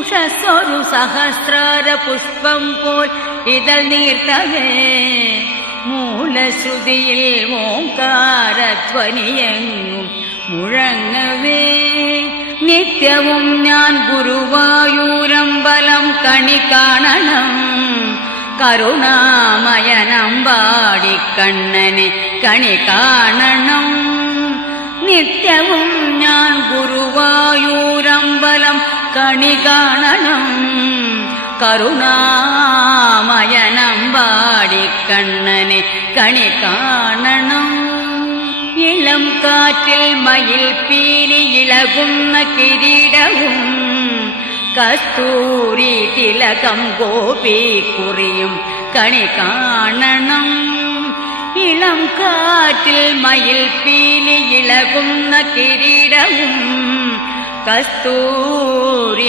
ഉഷസ്സൊരു സഹസ്രാര പുഷ്പം പോൽ ഇതൾ നീർത്തവേ മൂലശ്രുതിയിൽ ഓംകാരധ്വനിയെങ്ങും മുഴങ്ങവേ നിത്യവും ഞാൻ ഗുരുവായൂരമ്പലം കണി കാണണം കരുണാമയനമ്പാടിക്കണ്ണനെ കണി കാണണം നിത്യവും ഞാൻ ഗുരുവായൂരമ്പലം കണി കാണണം കരുണാമയനമ്പാടിക്കണ്ണനെ കണി കാണണം ഇളം കാറ്റിൽ മയിൽ പീലി ഇളകുന്ന കിരീടവും കസ്തൂരി തിലകം ഗോപിക്കുറിയും കണി കാണണം ഇളം കാറ്റിൽ മയിൽ പീലി ഇളകുന്ന കിരീടവും കസ്തൂരി